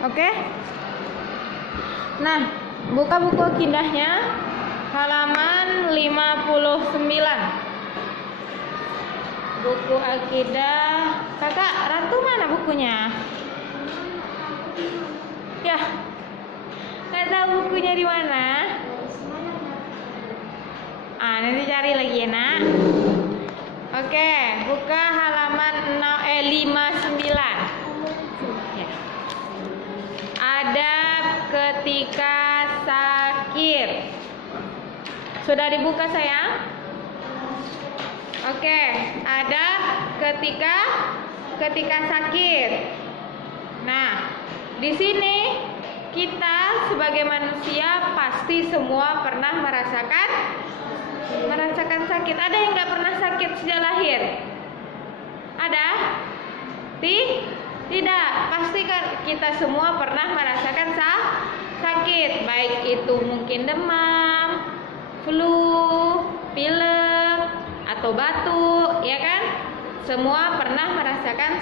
Oke? Nah, buka buku akidahnya halaman 59. Buku akidah. Kakak, Ratu mana bukunya? Ya. Nggak tahu bukunya di mana? Nanti cari lagi ya, Nak. Oke, buka halaman 59. Ya. Adab ketika sakit. Sudah dibuka, sayang? Oke, adab ketika sakit. Nah, di sini kita sebagai manusia pasti semua pernah merasakan sakit. Ada yang nggak pernah sakit sejak lahir? Ada? Tidak. Pasti kan kita semua pernah merasakan sakit. Baik itu mungkin demam, flu, pilek, atau batuk, ya kan? Semua pernah merasakan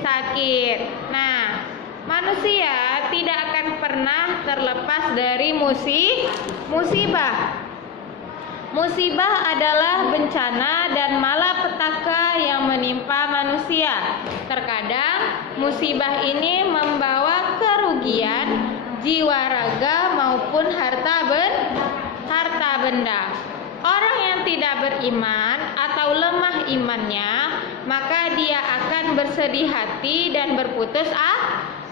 sakit. Nah, manusia tidak akan pernah terlepas dari musibah. Musibah adalah bencana dan malapetaka yang menimpa manusia. Terkadang musibah ini membawa kerugian jiwa raga maupun harta benda. Orang yang tidak beriman atau lemah imannya, maka dia akan bersedih hati dan berputus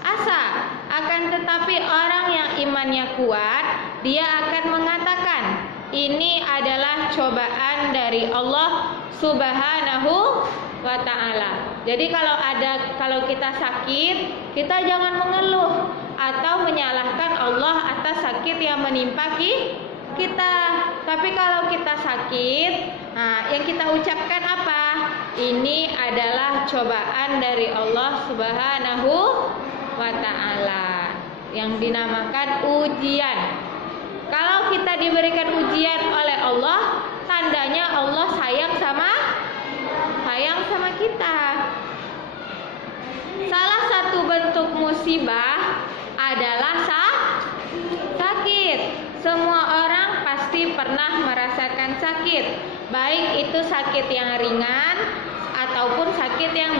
asa. Akan tetapi orang yang imannya kuat, dia akan mengatakan, ini adalah cobaan dari Allah Subhanahu wa ta'ala. Jadi kalau kita sakit, kita jangan mengeluh atau menyalahkan Allah atas sakit yang menimpa kita. Tapi kalau kita sakit, yang kita ucapkan apa? Ini adalah cobaan dari Allah Subhanahu wa ta'ala yang dinamakan ujian. Kalau kita diberikan ujian oleh Allah, tandanya Allah sayang sama kita. Salah satu bentuk musibah adalah sakit. Semua orang pasti pernah merasakan sakit, baik itu sakit yang ringan ataupun sakit yang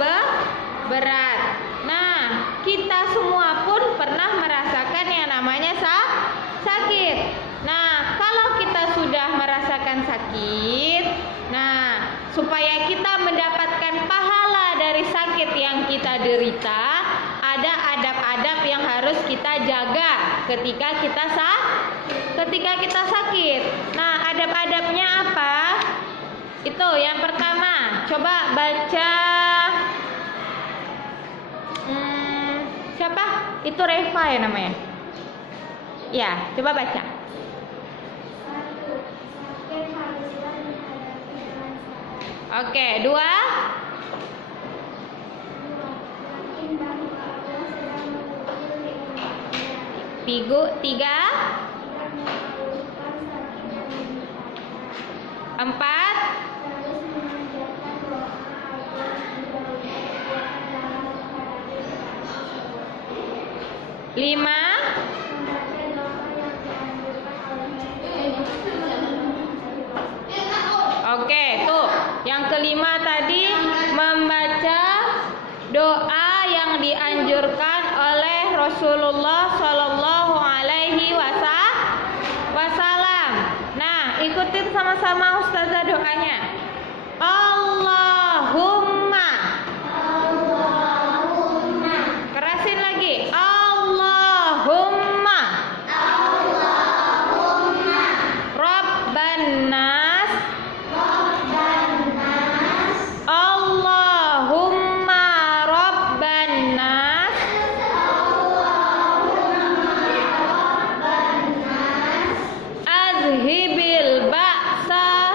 berat. Nah, kita semua pun pernah merasakan yang namanya sakit. Nah, kalau kita sudah merasakan sakit, supaya kita mendapatkan pahala dari sakit yang kita derita, ada adab-adab yang harus kita jaga ketika kita sakit. Nah, adab-adabnya apa? Itu yang pertama, coba baca. Siapa? Itu Reva ya namanya. Ya, coba baca. Oke, 2. 3. 4. 5. Oke, tuh. Yang kelima tadi membaca doa yang dianjurkan oleh Rasulullah Shallallahu Alaihi Wasallam. Nah, ikutin sama-sama Ustazah doanya. Allahumma. Kerasin lagi. Allahumma. Rabban nas. Allahumma rabban nas. Azhibil ba'sa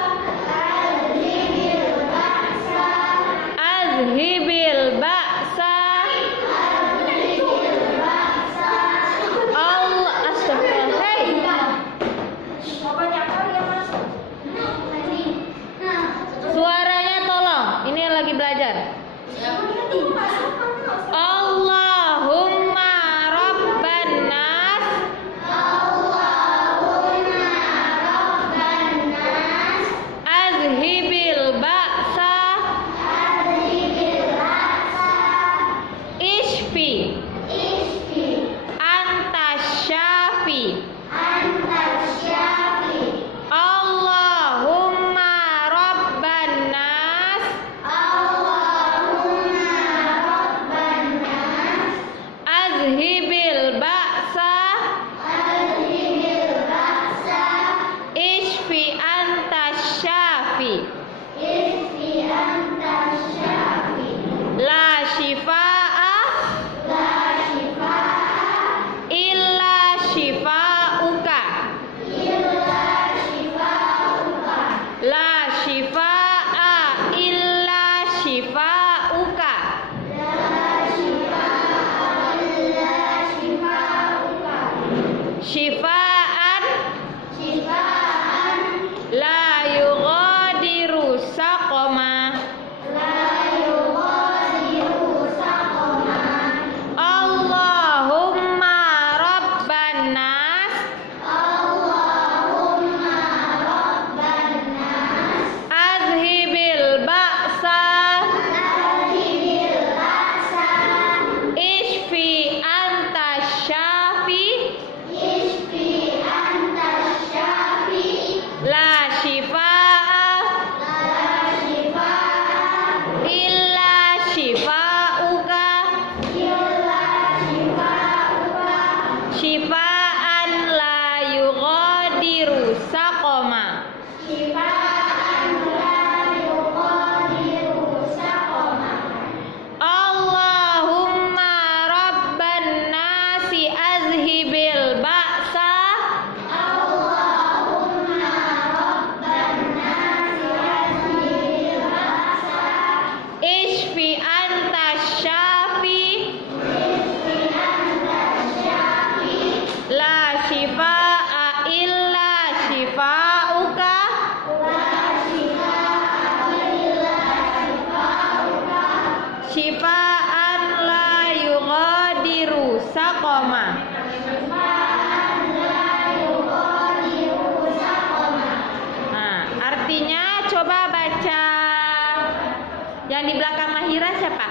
Fadira siapa?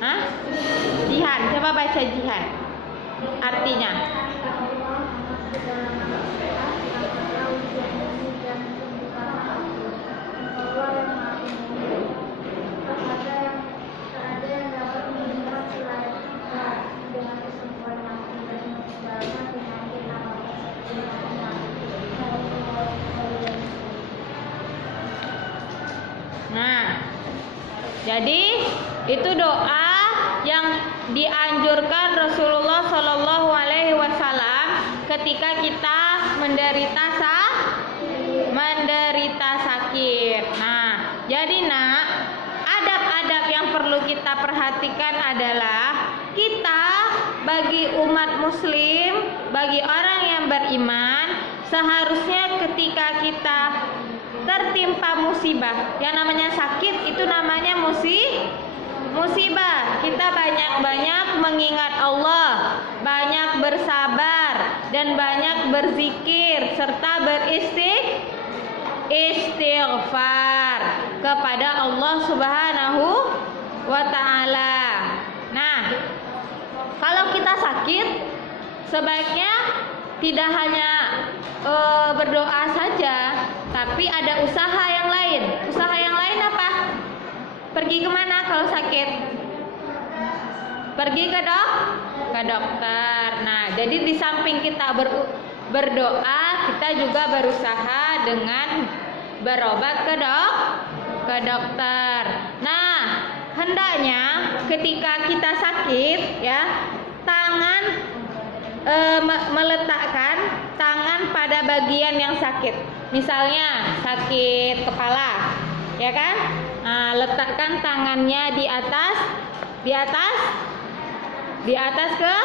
Hah? Jihan. Coba baca Jihan. Artinya. Nah, jadi itu doa yang dianjurkan Rasulullah Shallallahu Alaihi Wasallam ketika kita menderita sakit. Nah, jadi nak, adab-adab yang perlu kita perhatikan adalah kita bagi umat muslim, bagi orang yang beriman, seharusnya ketika kita tertimpa musibah, yang namanya sakit itu namanya musibah, kita banyak-banyak mengingat Allah, banyak bersabar dan banyak berzikir serta beristighfar kepada Allah Subhanahu wa taala. Nah, kalau kita sakit sebaiknya tidak hanya berdoa saja, tapi ada usaha yang lain. Usaha yang lain apa? Pergi kemana kalau sakit? Pergi ke dokter. Nah, jadi di samping kita berdoa, kita juga berusaha dengan berobat ke dokter. Nah, hendaknya ketika kita sakit, ya, meletakkan tangan pada bagian yang sakit. Misalnya sakit kepala, ya kan? Nah, letakkan tangannya di atas ke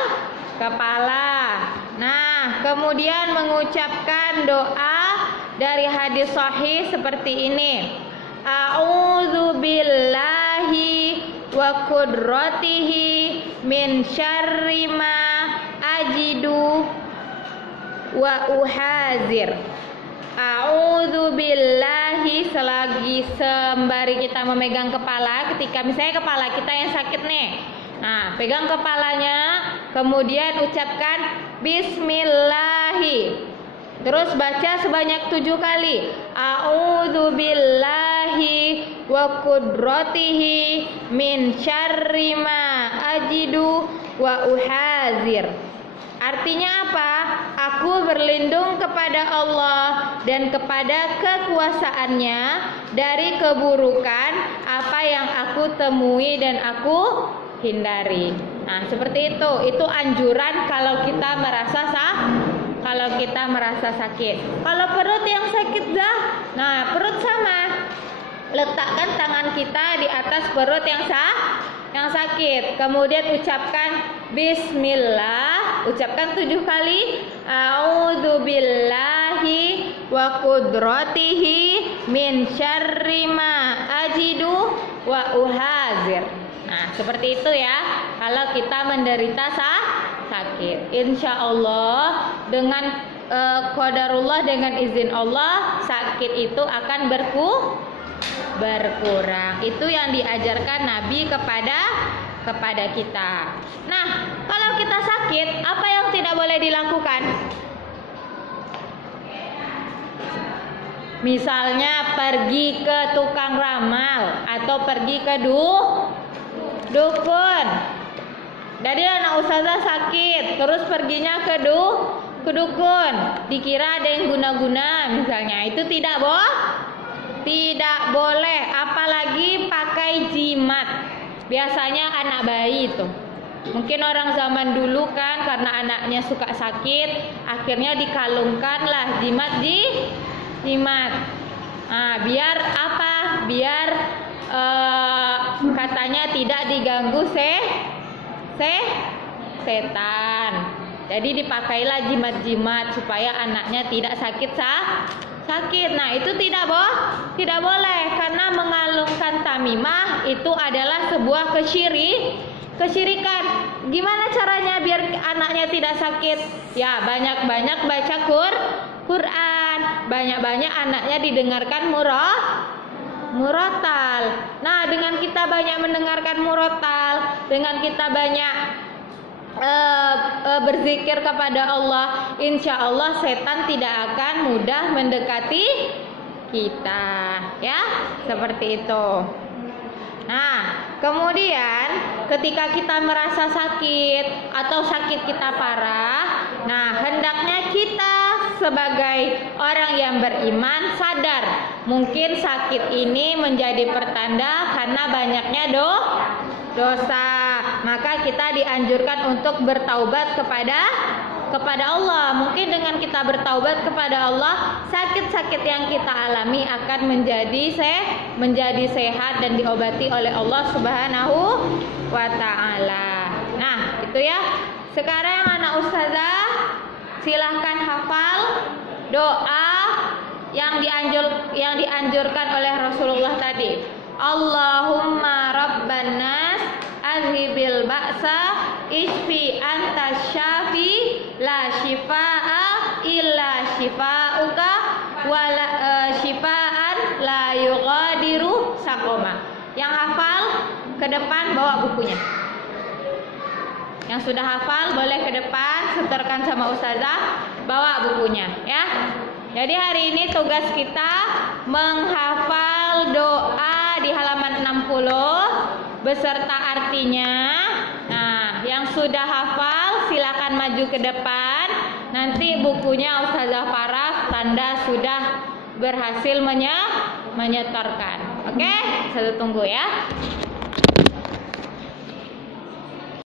kepala. Nah, kemudian mengucapkan doa dari hadis sahih seperti ini. A'udzu billahi wa qudratihi min syarri ma ajidu wa uhazir. A'udzu billahi, selagi sembari kita memegang kepala, ketika misalnya kepala kita yang sakit nih. Nah, pegang kepalanya, kemudian ucapkan bismillahi. Terus baca sebanyak 7 kali. A'udzu billahi wa qudratihi min syarri ma ajidu wa uhazir. Artinya apa? Aku berlindung kepada Allah dan kepada kekuasaannya dari keburukan apa yang aku temui dan aku hindari. Nah, seperti itu. Itu anjuran kalau kita merasa sakit. Kalau perut yang sakit nah perut sama. Letakkan tangan kita di atas perut yang sakit. Kemudian ucapkan bismillah, ucapkan 7 kali. A'udzu billahi wa qudratihi min syarri ma ajidu wa uhazir. Nah, seperti itu ya. Kalau kita menderita sakit, insya Allah dengan qadarullah, dengan izin Allah, sakit itu akan berkurang. Itu yang diajarkan Nabi kepada kita. Nah, kalau kita sakit, apa yang tidak boleh dilakukan? Misalnya pergi ke tukang ramal atau pergi ke dukun. Jadi anak ustazah sakit, terus perginya ke dukun, dikira ada yang guna-guna misalnya. Itu tidak boleh, apalagi pakai jimat. Biasanya anak bayi itu. Mungkin orang zaman dulu kan karena anaknya suka sakit, akhirnya dikalungkanlah jimat. Nah, biar apa? Biar katanya tidak diganggu setan. Jadi dipakailah jimat-jimat supaya anaknya tidak sakit. Nah, itu tidak boleh karena mengalungkan tamimah itu adalah sebuah kesyirikan. Gimana caranya biar anaknya tidak sakit? Ya, banyak-banyak baca Quran, banyak-banyak anaknya didengarkan murotal. Nah, dengan kita banyak mendengarkan murotal, dengan kita banyak berzikir kepada Allah, insya Allah setan tidak akan mudah mendekati kita, ya, seperti itu. Nah, kemudian ketika kita merasa sakit atau sakit kita parah, nah hendaknya kita sebagai orang yang beriman sadar mungkin sakit ini menjadi pertanda karena banyaknya dosa. Maka kita dianjurkan untuk bertaubat kepada Allah. Mungkin dengan kita bertaubat kepada Allah, sakit-sakit yang kita alami akan menjadi sehat dan diobati oleh Allah Subhanahu wa taala. Nah, itu ya. Sekarang anak ustazah silahkan hafal doa yang dianjurkan oleh Rasulullah tadi. Allahumma rabban nas azhibil ba'sa isfi anta syafi la shifaa illa shifauka wala shifaan la yughadiru saqoma. Yang hafal ke depan bawa bukunya. Yang sudah hafal boleh ke depan setorkan sama ustazah, bawa bukunya ya. Jadi hari ini tugas kita menghafal doa di halaman 60 beserta artinya. Nah, yang sudah hafal silakan maju ke depan. Nanti bukunya Ustazah Farah tanda sudah berhasil menyetorkan. Oke, saya tunggu ya.